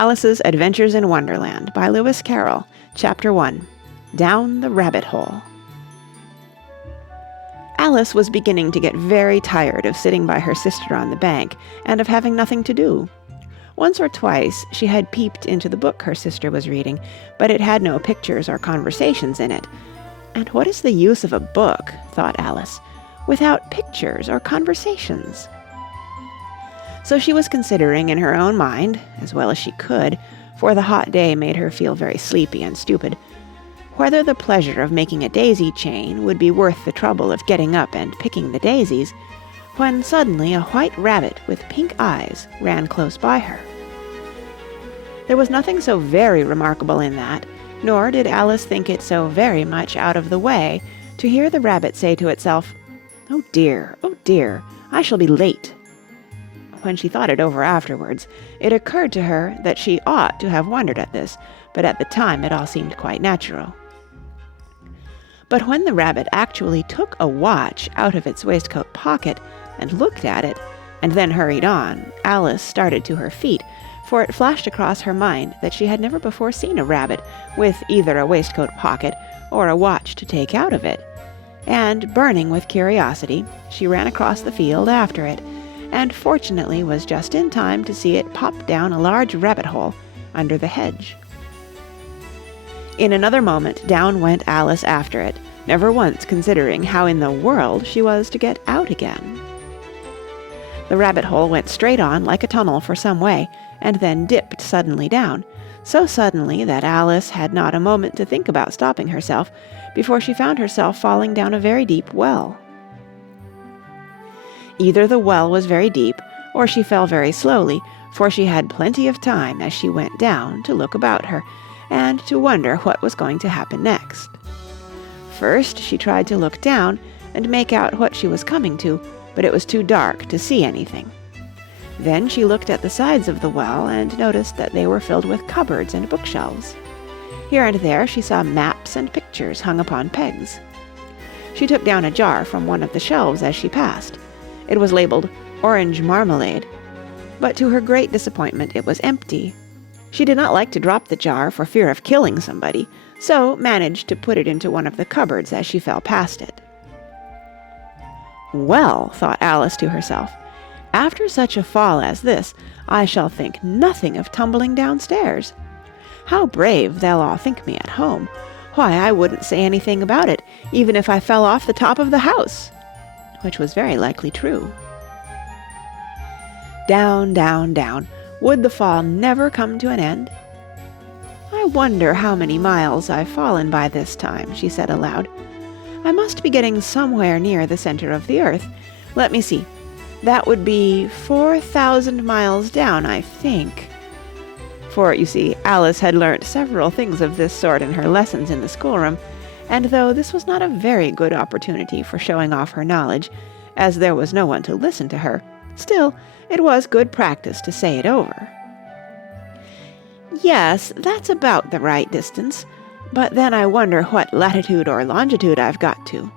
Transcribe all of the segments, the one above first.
Alice's Adventures in Wonderland by Lewis Carroll, Chapter 1, Down the Rabbit Hole. Alice was beginning to get very tired of sitting by her sister on the bank and of having nothing to do. Once or twice she had peeped into the book her sister was reading, but it had no pictures or conversations in it. And what is the use of a book, thought Alice, without pictures or conversations? So she was considering in her own mind, as well as she could, for the hot day made her feel very sleepy and stupid, whether the pleasure of making a daisy chain would be worth the trouble of getting up and picking the daisies, when suddenly a white rabbit with pink eyes ran close by her. There was nothing so very remarkable in that, nor did Alice think it so very much out of the way to hear the rabbit say to itself, oh dear, I shall be late." When she thought it over afterwards, it occurred to her that she ought to have wondered at this, but at the time it all seemed quite natural. But when the rabbit actually took a watch out of its waistcoat pocket and looked at it, and then hurried on, Alice started to her feet, for it flashed across her mind that she had never before seen a rabbit with either a waistcoat pocket or a watch to take out of it, and, burning with curiosity, she ran across the field after it, and fortunately was just in time to see it pop down a large rabbit hole under the hedge. In another moment down went Alice after it, never once considering how in the world she was to get out again. The rabbit hole went straight on like a tunnel for some way, and then dipped suddenly down, so suddenly that Alice had not a moment to think about stopping herself before she found herself falling down a very deep well. Either the well was very deep, or she fell very slowly, for she had plenty of time as she went down to look about her, and to wonder what was going to happen next. First she tried to look down and make out what she was coming to, but it was too dark to see anything. Then she looked at the sides of the well and noticed that they were filled with cupboards and bookshelves. Here and there she saw maps and pictures hung upon pegs. She took down a jar from one of the shelves as she passed. It was labeled Orange Marmalade, but to her great disappointment it was empty. She did not like to drop the jar for fear of killing somebody, so managed to put it into one of the cupboards as she fell past it. Well, thought Alice to herself, after such a fall as this, I shall think nothing of tumbling downstairs. How brave they'll all think me at home. Why, I wouldn't say anything about it, even if I fell off the top of the house. Which was very likely true. Down, down, down. Would the fall never come to an end? I wonder how many miles I've fallen by this time, she said aloud. I must be getting somewhere near the center of the earth. Let me see. That would be 4,000 miles down, I think. For, you see, Alice had learnt several things of this sort in her lessons in the schoolroom, and though this was not a very good opportunity for showing off her knowledge, as there was no one to listen to her, still, it was good practice to say it over. Yes, that's about the right distance, but then I wonder what latitude or longitude I've got to.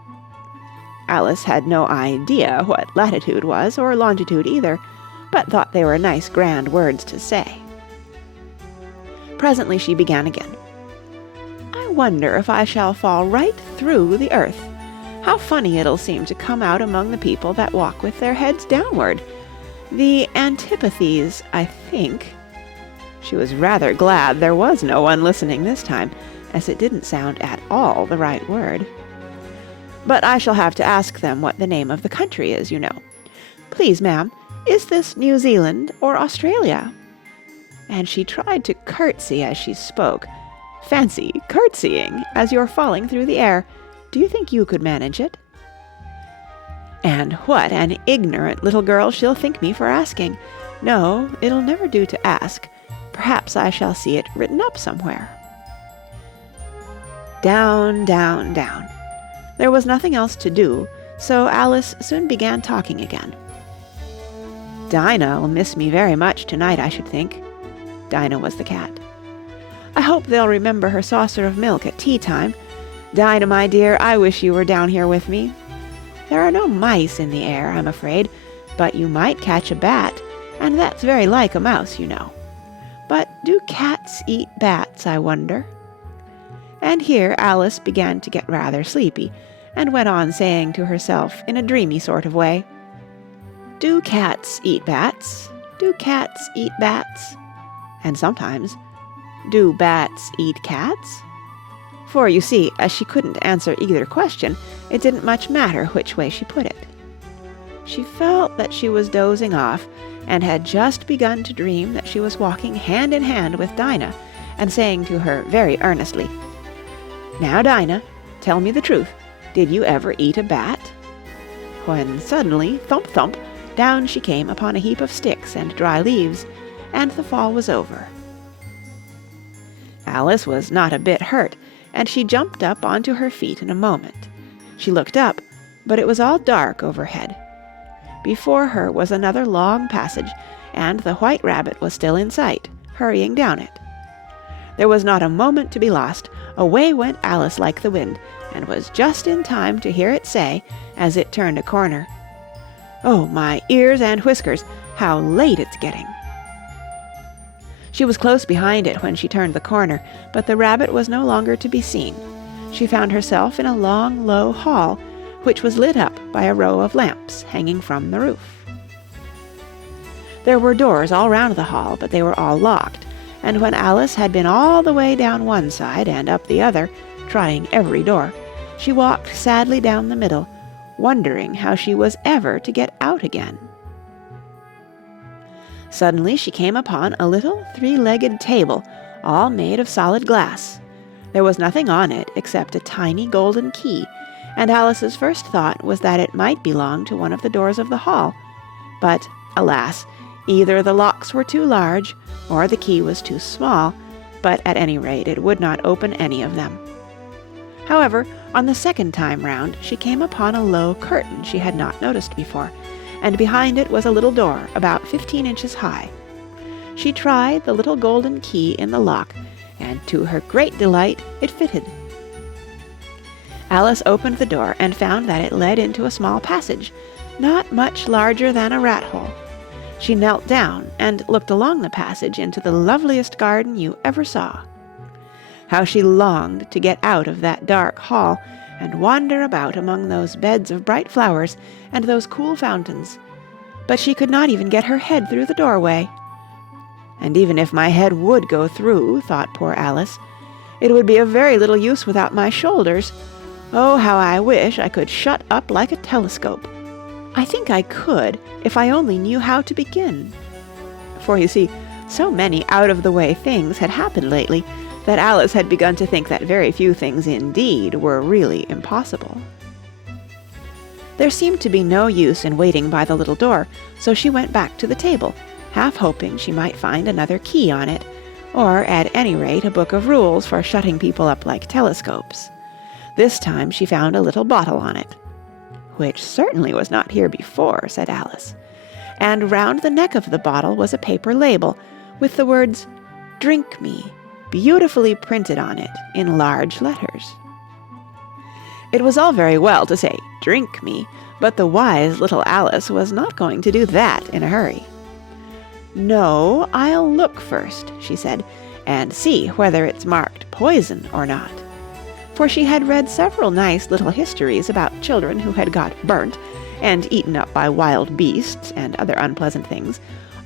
Alice had no idea what latitude was, or longitude either, but thought they were nice grand words to say. Presently she began again. I wonder if I shall fall right through the earth. How funny it'll seem to come out among the people that walk with their heads downward. The antipathies, I think. She was rather glad there was no one listening this time, as it didn't sound at all the right word. But I shall have to ask them what the name of the country is, you know. Please, ma'am, is this New Zealand or Australia? And she tried to curtsy as she spoke. Fancy curtsying as you're falling through the air. Do you think you could manage it? And what an ignorant little girl she'll think me for asking. No, it'll never do to ask. Perhaps I shall see it written up somewhere. Down, down, down. There was nothing else to do, so Alice soon began talking again. Dinah'll miss me very much tonight, I should think. Dinah was the cat. I hope they'll remember her saucer of milk at tea time. Dinah, my dear, I wish you were down here with me. There are no mice in the air, I'm afraid, but you might catch a bat, and that's very like a mouse, you know. But do cats eat bats, I wonder?" And here Alice began to get rather sleepy, and went on saying to herself in a dreamy sort of way, "Do cats eat bats? Do cats eat bats?" And sometimes, "Do bats eat cats?" For, you see, as she couldn't answer either question, it didn't much matter which way she put it. She felt that she was dozing off, and had just begun to dream that she was walking hand in hand with Dinah, and saying to her very earnestly, "Now, Dinah, tell me the truth. Did you ever eat a bat?" When suddenly, thump, thump, down she came upon a heap of sticks and dry leaves, and the fall was over. Alice was not a bit hurt, and she jumped up onto her feet in a moment. She looked up, but it was all dark overhead. Before her was another long passage, and the White Rabbit was still in sight, hurrying down it. There was not a moment to be lost. Away went Alice like the wind, and was just in time to hear it say, as it turned a corner, "Oh, my ears and whiskers, how late it's getting!" She was close behind it when she turned the corner, but the rabbit was no longer to be seen. She found herself in a long, low hall, which was lit up by a row of lamps hanging from the roof. There were doors all round the hall, but they were all locked, and when Alice had been all the way down one side and up the other, trying every door, she walked sadly down the middle, wondering how she was ever to get out again. Suddenly she came upon a little three-legged table, all made of solid glass. There was nothing on it except a tiny golden key, and Alice's first thought was that it might belong to one of the doors of the hall. But, alas, either the locks were too large, or the key was too small, but at any rate it would not open any of them. However, on the second time round she came upon a low curtain she had not noticed before, and behind it was a little door about 15 inches high. She tried the little golden key in the lock, and to her great delight it fitted. Alice opened the door and found that it led into a small passage, not much larger than a rat-hole. She knelt down and looked along the passage into the loveliest garden you ever saw. How she longed to get out of that dark hall and wander about among those beds of bright flowers and those cool fountains. But she could not even get her head through the doorway. "And even if my head would go through," thought poor Alice, "it would be of very little use without my shoulders. Oh, how I wish I could shut up like a telescope. I think I could, if I only knew how to begin." For, you see, so many out-of-the-way things had happened lately that Alice had begun to think that very few things indeed were really impossible. There seemed to be no use in waiting by the little door, so she went back to the table, half hoping she might find another key on it, or at any rate a book of rules for shutting people up like telescopes. This time she found a little bottle on it. "Which certainly was not here before," said Alice, and round the neck of the bottle was a paper label with the words "Drink me" beautifully printed on it in large letters. It was all very well to say "Drink me," but the wise little Alice was not going to do that in a hurry. "No, I'll look first," she said, "and see whether it's marked poison or not." For she had read several nice little histories about children who had got burnt and eaten up by wild beasts and other unpleasant things,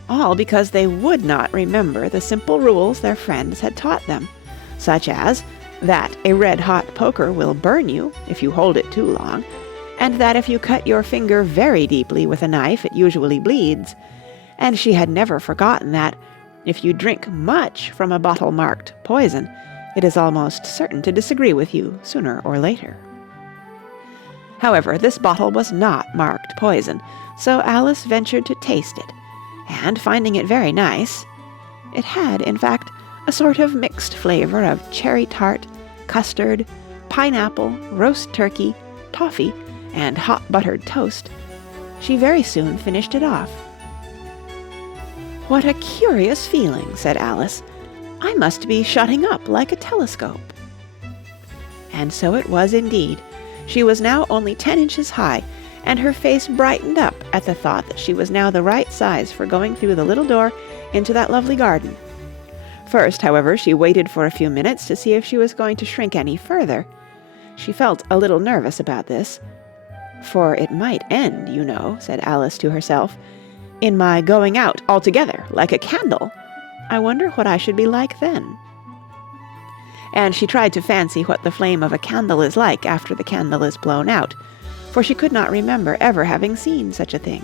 all because they would not remember the simple rules their friends had taught them, such as that a red-hot poker will burn you if you hold it too long, and that if you cut your finger very deeply with a knife it usually bleeds, and she had never forgotten that, if you drink much from a bottle marked poison, it is almost certain to disagree with you sooner or later. However, this bottle was not marked poison, so Alice ventured to taste it, and finding it very nice, it had, in fact, a sort of mixed flavor of cherry tart, custard, pineapple, roast turkey, toffee, and hot buttered toast, she very soon finished it off. "What a curious feeling," said Alice. "I must be shutting up like a telescope." And so it was indeed. She was now only 10 inches high, and her face brightened up at the thought that she was now the right size for going through the little door into that lovely garden. First, however, she waited for a few minutes to see if she was going to shrink any further. She felt a little nervous about this. "For it might end, you know," said Alice to herself, "in my going out altogether, like a candle. I wonder what I should be like then." And she tried to fancy what the flame of a candle is like after the candle is blown out, for she could not remember ever having seen such a thing.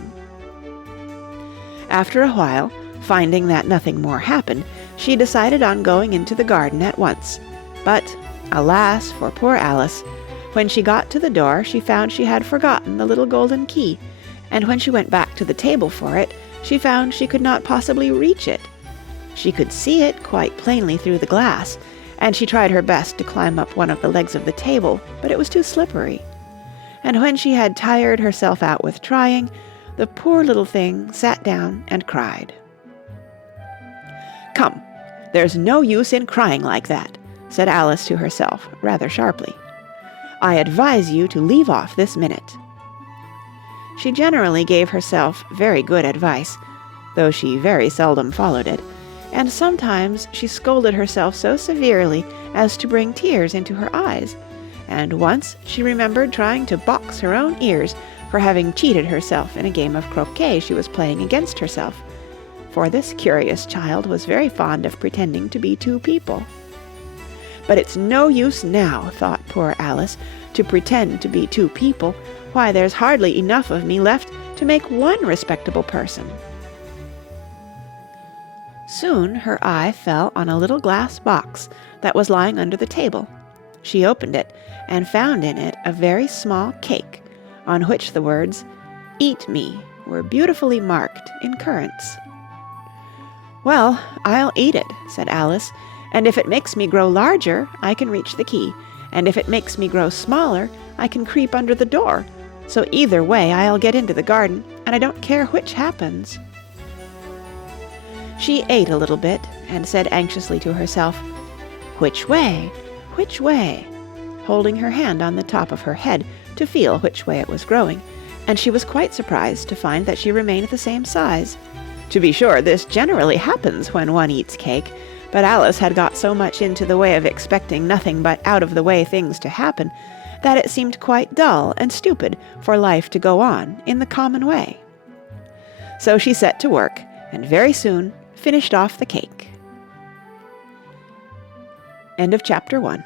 After a while, finding that nothing more happened, she decided on going into the garden at once. But, alas for poor Alice, when she got to the door she found she had forgotten the little golden key, and when she went back to the table for it, she found she could not possibly reach it. She could see it quite plainly through the glass, and she tried her best to climb up one of the legs of the table, but it was too slippery. And when she had tired herself out with trying, the poor little thing sat down and cried. "Come, there's no use in crying like that," said Alice to herself, rather sharply. "I advise you to leave off this minute." She generally gave herself very good advice, though she very seldom followed it, and sometimes she scolded herself so severely as to bring tears into her eyes, and once she remembered trying to box her own ears for having cheated herself in a game of croquet she was playing against herself, for this curious child was very fond of pretending to be two people. "But it's no use now," thought poor Alice, "to pretend to be two people. Why, there's hardly enough of me left to make one respectable person." Soon her eye fell on a little glass box that was lying under the table. She opened it and found in it a very small cake, on which the words, "Eat me," were beautifully marked in currants. "Well, I'll eat it," said Alice, "and if it makes me grow larger, I can reach the key, and if it makes me grow smaller, I can creep under the door. So either way I'll get into the garden, and I don't care which happens." She ate a little bit, and said anxiously to herself, "Which way? Which way?" holding her hand on the top of her head to feel which way it was growing, and she was quite surprised to find that she remained the same size. To be sure, this generally happens when one eats cake, but Alice had got so much into the way of expecting nothing but out-of-the-way things to happen, that it seemed quite dull and stupid for life to go on in the common way. So she set to work, and very soon finished off the cake. End of chapter 1.